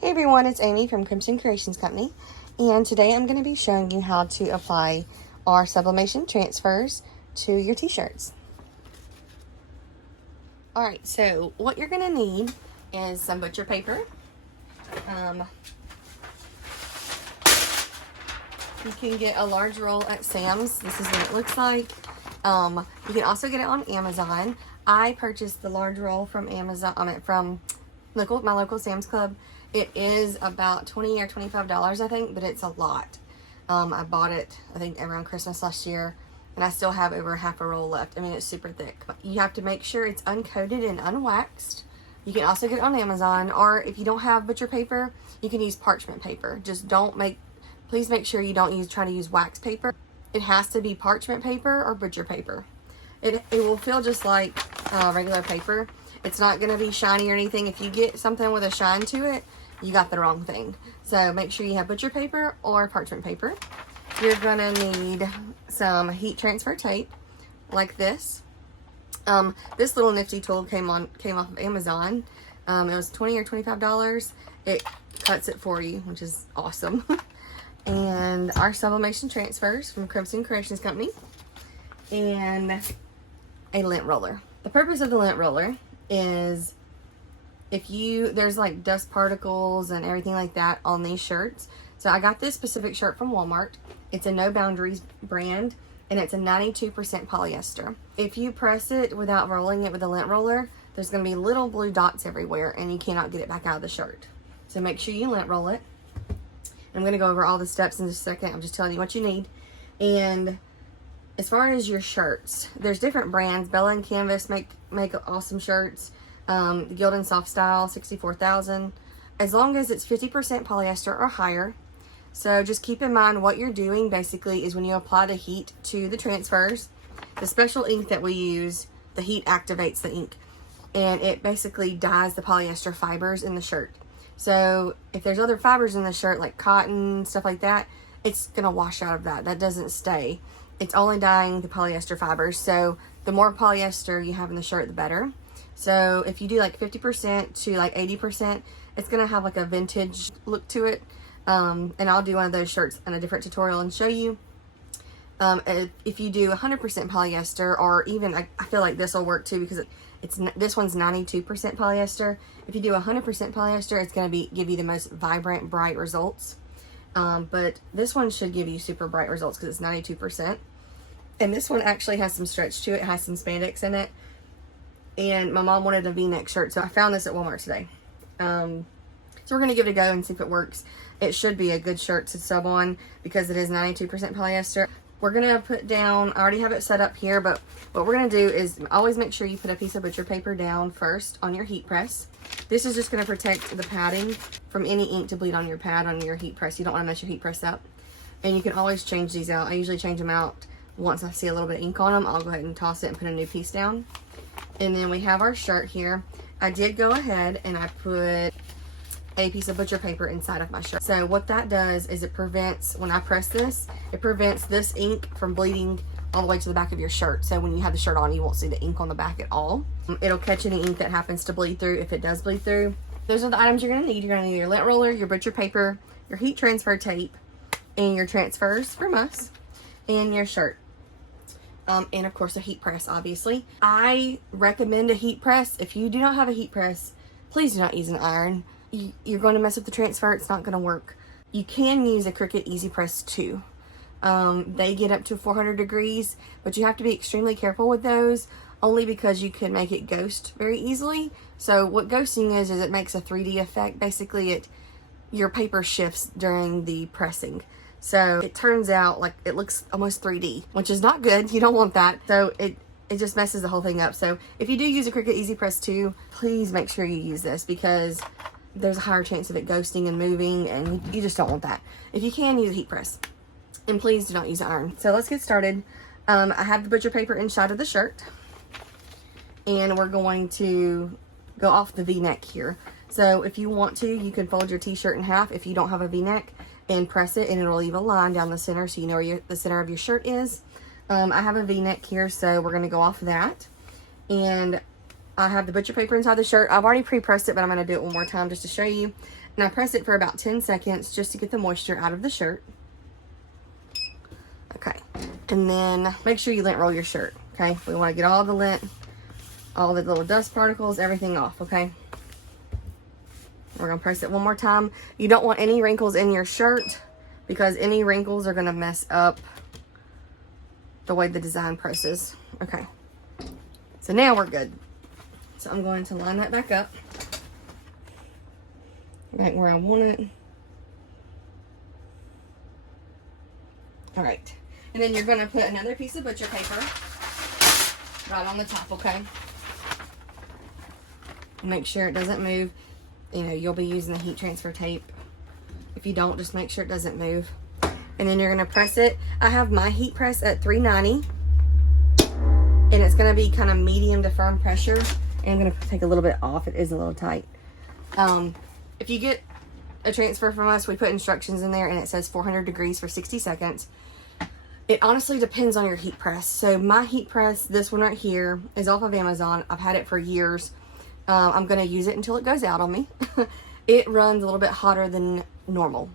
Hey everyone, it's Amy from Crimson Creations Company, and today I'm going to be showing you how to apply our sublimation transfers to your t-shirts. Alright, so what you're going to need is some butcher paper. You can get a large roll at Sam's. This is what it looks like. You can also get it on Amazon. I purchased the large roll from Amazon, from my local Sam's Club. It is about $20 or $25, I think, but it's a lot. I bought it, I think, around Christmas last year, and I still have over half a roll left. I mean, it's super thick. You have to make sure it's uncoated and unwaxed. You can also get it on Amazon, or if you don't have butcher paper, you can use parchment paper. Just please make sure you don't try to use wax paper. It has to be parchment paper or butcher paper. It will feel just like regular paper. It's not going to be shiny or anything. If you get something with a shine to it, you got the wrong thing. So make sure you have butcher paper or parchment paper. You're going to need some heat transfer tape like this. This little nifty tool came off of Amazon. It was $20 or $25. It cuts it for you, which is awesome. And our sublimation transfers from Crimson Creations Company, and a lint roller. The purpose of the lint roller is there's like dust particles and everything like that on these shirts. So I got this specific shirt from Walmart. It's a No Boundaries brand, and it's a 92% polyester. If you press it without rolling it with a lint roller, there's going to be little blue dots everywhere, and you cannot get it back out of the shirt. So make sure you lint roll it. I'm going to go over all the steps in just a second. I'm just telling you what you need. And as far as your shirts, there's different brands. Bella and Canvas make awesome shirts. Guild and Soft Style, 64,000. As long as it's 50% polyester or higher. So just keep in mind what you're doing basically is when you apply the heat to the transfers, the special ink that we use, the heat activates the ink. And it basically dyes the polyester fibers in the shirt. So if there's other fibers in the shirt, like cotton, stuff like that, it's going to wash out of that. That doesn't stay. It's only dyeing the polyester fibers. So the more polyester you have in the shirt, the better. So if you do like 50% to like 80%, it's going to have like a vintage look to it. And I'll do one of those shirts in a different tutorial and show you. If you do 100% polyester, or even, I feel like this will work too, because this one's 92% polyester. If you do 100% polyester, it's going to give you the most vibrant, bright results. But this one should give you super bright results because it's 92%. And this one actually has some stretch to it. It has some spandex in it. And my mom wanted a V-neck shirt, so I found this at Walmart today. So we're going to give it a go and see if it works. It should be a good shirt to sub on because it is 92% polyester. We're going to put down, I already have it set up here, but what we're going to do is always make sure you put a piece of butcher paper down first on your heat press. This is just going to protect the padding from any ink to bleed on your pad on your heat press. You don't want to mess your heat press up. And you can always change these out. I usually change them out once I see a little bit of ink on them. I'll go ahead and toss it and put a new piece down. And then we have our shirt here. I did go ahead and I put a piece of butcher paper inside of my shirt. So what that does is it prevents, when I press this, it prevents this ink from bleeding all the way to the back of your shirt. So when you have the shirt on, you won't see the ink on the back at all. It'll catch any ink that happens to bleed through if it does bleed through. Those are the items you're going to need. You're going to need your lint roller, your butcher paper, your heat transfer tape, and your transfers from us, and your shirt. And of course a heat press, obviously. I recommend a heat press. If you do not have a heat press, please do not use an iron. You're going to mess up the transfer. It's not going to work. You can use a Cricut Easy Press too. They get up to 400 degrees, but you have to be extremely careful with those, only because you can make it ghost very easily. So what ghosting is it makes a 3D effect. Basically, your paper shifts during the pressing. So it turns out like it looks almost 3D, which is not good. You don't want that. So it just messes the whole thing up. So if you do use a Cricut Easy Press too, please make sure you use this, because there's a higher chance of it ghosting and moving, and you just don't want that. If you can, use a heat press. And please do not use iron. So let's get started. I have the butcher paper inside of the shirt, and we're going to go off the V-neck here. So if you want to, you can fold your t-shirt in half if you don't have a V-neck, and press it, and it'll leave a line down the center so you know where the center of your shirt is. I have a V-neck here, so we're going to go off that. And I have the butcher paper inside the shirt. I've already pre-pressed it, but I'm going to do it one more time just to show you. And I press it for about 10 seconds just to get the moisture out of the shirt. Okay, and then make sure you lint roll your shirt, okay? We want to get all the lint, all the little dust particles, everything off, okay? We're gonna press it one more time. You don't want any wrinkles in your shirt because any wrinkles are gonna mess up the way the design presses. Okay, so now we're good. So I'm going to line that back up, right where I want it. All right, and then you're gonna put another piece of butcher paper right on the top, okay? Make sure it doesn't move. You know, you'll be using the heat transfer tape. If you don't, just make sure it doesn't move. And then you're gonna press it. I have my heat press at 390, and it's gonna be kind of medium to firm pressure. And I'm gonna take a little bit off. It is a little tight. If you get a transfer from us, we put instructions in there, and it says 400 degrees for 60 seconds. It honestly depends on your heat press. So my heat press, this one right here, is off of Amazon. I've had it for years. I'm gonna use it until it goes out on me. It runs a little bit hotter than normal.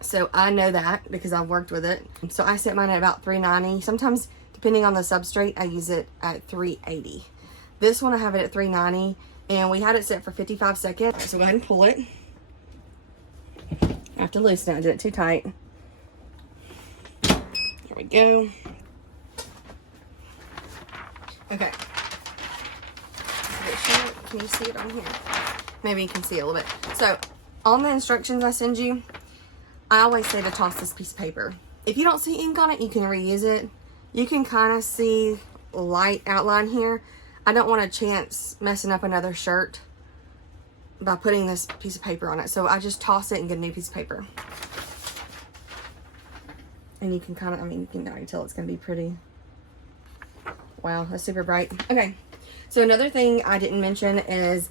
So I know that because I've worked with it. So I set mine at about 390. Sometimes, depending on the substrate, I use it at 380. This one I have it at 390, and we had it set for 55 seconds. So go ahead and pull it. I have to loosen it. I did it too tight. There we go. Okay. Can you see it on here? Maybe you can see it a little bit. So on the instructions I send you, I always say to toss this piece of paper. If you don't see ink on it, you can reuse it. You can kind of see light outline here. I don't want a chance messing up another shirt by putting this piece of paper on it. So I just toss it and get a new piece of paper. And you can kind of, I mean, you can already tell it's going to be pretty. Wow, that's super bright. Okay. So another thing I didn't mention is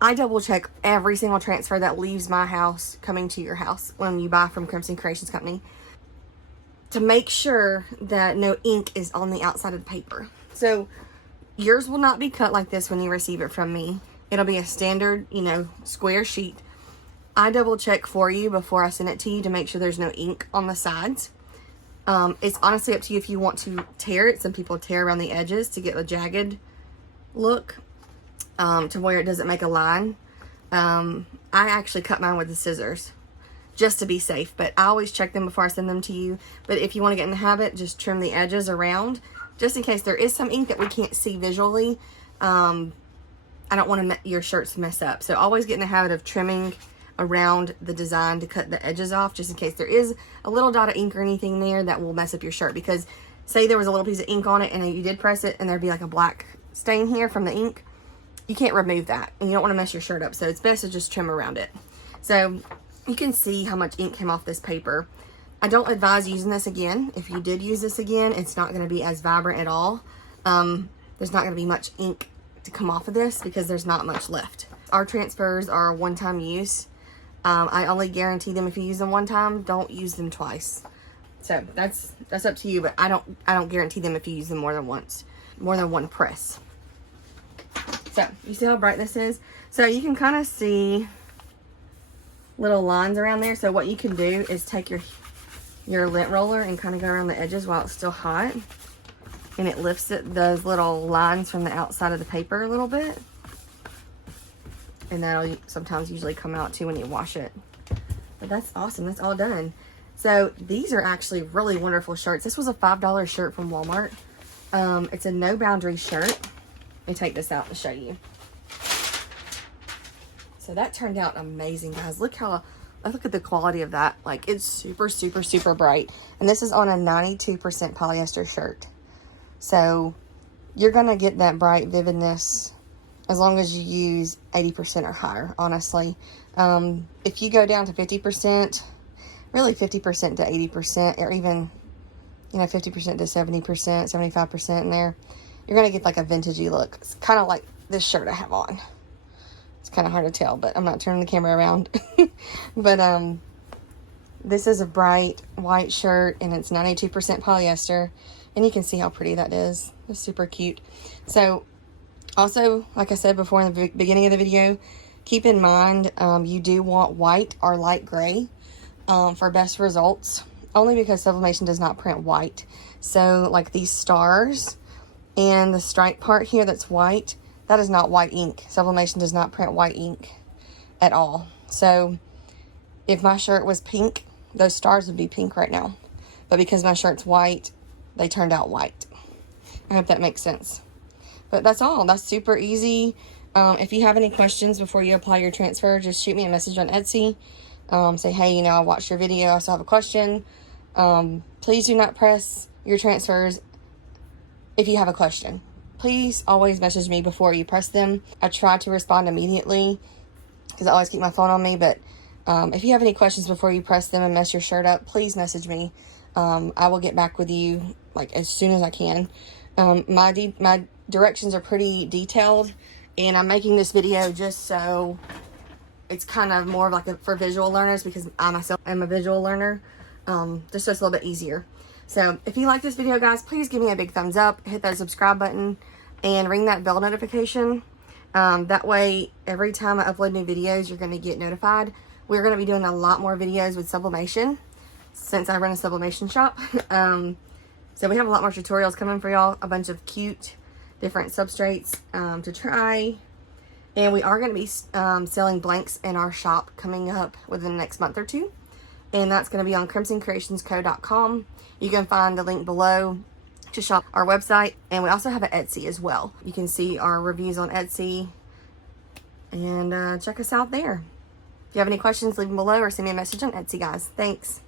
I double check every single transfer that leaves my house coming to your house when you buy from Crimson Creations Company to make sure that no ink is on the outside of the paper. So yours will not be cut like this when you receive it from me. It'll be a standard, you know, square sheet. I double check for you before I send it to you to make sure there's no ink on the sides. It's honestly up to you if you want to tear it. Some people tear around the edges to get a jagged look, to where it doesn't make a line. I actually cut mine with the scissors just to be safe, but I always check them before I send them to you. But if you want to get in the habit, just trim the edges around just in case there is some ink that we can't see visually. I don't want your shirts to mess up. So always get in the habit of trimming around the design to cut the edges off, just in case there is a little dot of ink or anything there that will mess up your shirt. Because say there was a little piece of ink on it and you did press it and there'd be like a black stain here from the ink, you can't remove that and you don't want to mess your shirt up. So it's best to just trim around it. So you can see how much ink came off this paper. I don't advise using this again. If you did use this again, it's not going to be as vibrant at all. There's not going to be much ink to come off of this because there's not much left. Our transfers are a one-time use. I only guarantee them if you use them one time. Don't use them twice. So that's up to you, but I don't guarantee them if you use them more than once, more than one press. So you see how bright this is? So you can kind of see little lines around there. So what you can do is take your lint roller and kind of go around the edges while it's still hot, and it lifts those little lines from the outside of the paper a little bit. And that'll sometimes usually come out too when you wash it. But that's awesome. That's all done. So these are actually really wonderful shirts. This was a $5 shirt from Walmart. It's a no boundary shirt. Let me take this out and show you. So that turned out amazing, guys. Look at the quality of that. Like, it's super, super, super bright. And this is on a 92% polyester shirt. So you're gonna get that bright vividness as long as you use 80% or higher, honestly. If you go down to 50%, really 50% to 80%, or even, 50% to 70%, 75% in there, you're going to get like a vintagey look. It's kind of like this shirt I have on. It's kind of hard to tell, but I'm not turning the camera around. But this is a bright white shirt, and it's 92% polyester, and you can see how pretty that is. It's super cute. So also, like I said before in the beginning of the video, Keep in mind, you do want white or light gray for best results, only because Sublimation does not print white. So like these stars and the stripe part here that's white, that is not white ink. Sublimation does not print white ink at all. So if my shirt was pink, those stars would be pink right now. But because my shirt's white, they turned out white. I hope that makes sense. But that's all. That's super easy. If you have any questions before you apply your transfer, just shoot me a message on Etsy. Say, hey, you know, I watched your video. I still have a question. Please do not press your transfers if you have a question. Please always message me before you press them. I try to respond immediately because I always keep my phone on me. But if you have any questions before you press them and mess your shirt up, please message me. I will get back with you like as soon as I can. My directions are pretty detailed, and I'm making this video just so it's kind of more of like for visual learners, because I myself am a visual learner. Just so it's a little bit easier. So if you like this video, guys, please give me a big thumbs up, hit that subscribe button, and ring that bell notification. That way, every time I upload new videos, you're going to get notified. We're going to be doing a lot more videos with sublimation since I run a sublimation shop. So we have a lot more tutorials coming for y'all, a bunch of cute different substrates to try. And we are going to be selling blanks in our shop coming up within the next month or two. And that's going to be on CrimsonCreationsCo.com. You can find the link below to shop our website. And we also have an Etsy as well. You can see our reviews on Etsy and check us out there. If you have any questions, leave them below or send me a message on Etsy, guys. Thanks.